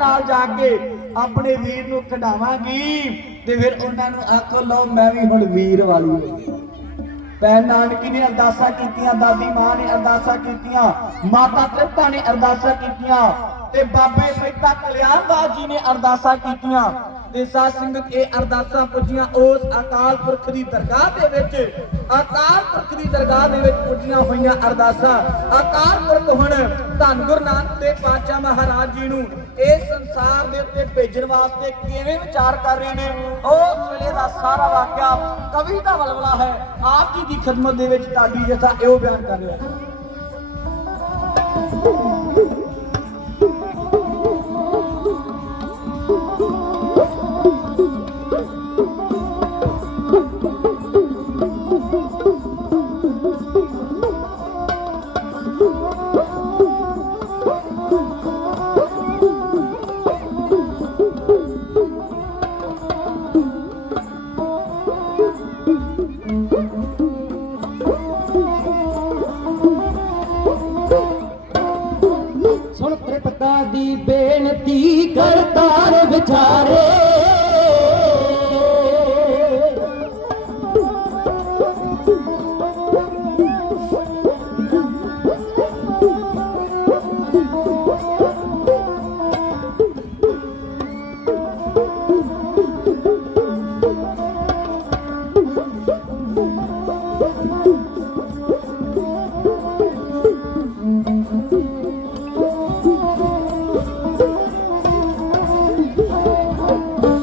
ਨਾਲ ਜਾ ਕੇ ਆਪਣੇ ਵੀਰ ਨੂੰ ਕਢਾਵਾਂਗੀ ਤੇ ਫਿਰ ਉਹਨਾਂ ਨੂੰ ਆਖੋ, ਲਓ ਮੈਂ ਵੀ ਹੁਣ ਵੀਰ ਵਾਲੀ ਹੋ। ਗਈ ਨਾਨਕੀ ਨੇ ਅਰਦਾਸਾਂ ਕੀਤੀਆਂ, ਦਾਦੀ ਮਾਂ ਨੇ ਅਰਦਾਸਾਂ ਕੀਤੀਆਂ ਮਾਤਾ ਤ੍ਰਿਪਤਾ ਨੇ ਅਰਦਾਸਾਂ ਕੀਤੀਆਂ ਤੇ ਬਾਬੇ ਮਹਿਤਾ ਕਲਿਆਣਦਾਸ ਜੀ ਨੇ ਅਰਦਾਸਾਂ ਕੀਤੀਆਂ। ਤੇ ਸਾਧ ਸੰਗਤ ਇਹ ਅਰਦਾਸਾਂ ਪੁੱਜੀਆਂ ਉਸ ਅਕਾਲ ਪੁਰਖ ਦੀ ਦਰਗਾਹ ਦੇ ਵਿੱਚ। ਅਕਾਲ ਪੁਰਖ ਦੀ ਦਰਗਾਹ ਦੇ ਵਿੱਚ ਪੁੱਜੀਆਂ ਹੋਈਆਂ ਅਰਦਾਸਾਂ। ਅਕਾਲ ਪੁਰਖ ਹੁਣ ਧੰਨ ਗੁਰੂ ਨਾਨਕ ਦੇਵ ਪਾਤਸ਼ਾਹ ਮਹਾਰਾਜ ਜੀ ਨੂੰ ਇਹ ਸੰਸਾਰ ਦੇ ਉੱਤੇ ਭੇਜਣ ਵਾਸਤੇ ਕਿਵੇਂ ਵਿਚਾਰ ਕਰ ਰਹੇ ਨੇ, ਉਸ ਵੇਲੇ ਦਾ ਸਾਰਾ ਵਾਕਿਆ ਕਵੀ ਦਾ ਵਲਵਲਾ ਹੈ। ਆਪ ਜੀ ਦੀ ਖidmat ਦੇ ਵਿੱਚ ਤੁਹਾਡੀ ਜਥਾ ਇਹੋ ਬਿਆਨ ਕਰ ਰਿਹਾ। ਹੈ छोत पिता जी बेनती करतार वचारे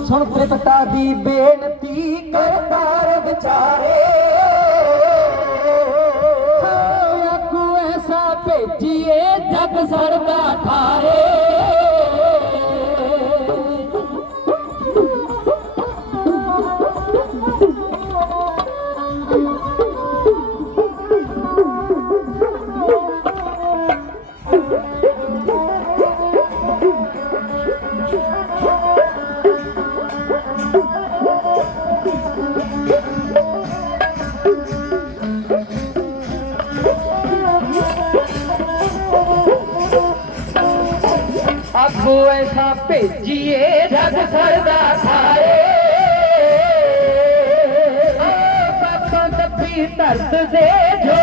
ਸੁਣ ਤ੍ਰਿਪਤਾ ਦੀ ਬੇਨਤੀ ਕਰਤਾਰ ਵਿਚਾਰੇ ਆਖੂ ਐਸਾ ਭੇਜੀਏ ਜਗ ਸਰਦਾ ਠਾਰੇ। ਆਖੂ ਐਸਾ ਭੇਜੀਏ ਜਗ ਸੜਦਾ ਠਾਰੇ ਬਾਬਾ ਦੱਬੀ ਧਰਤ ਦੇ ਜੋ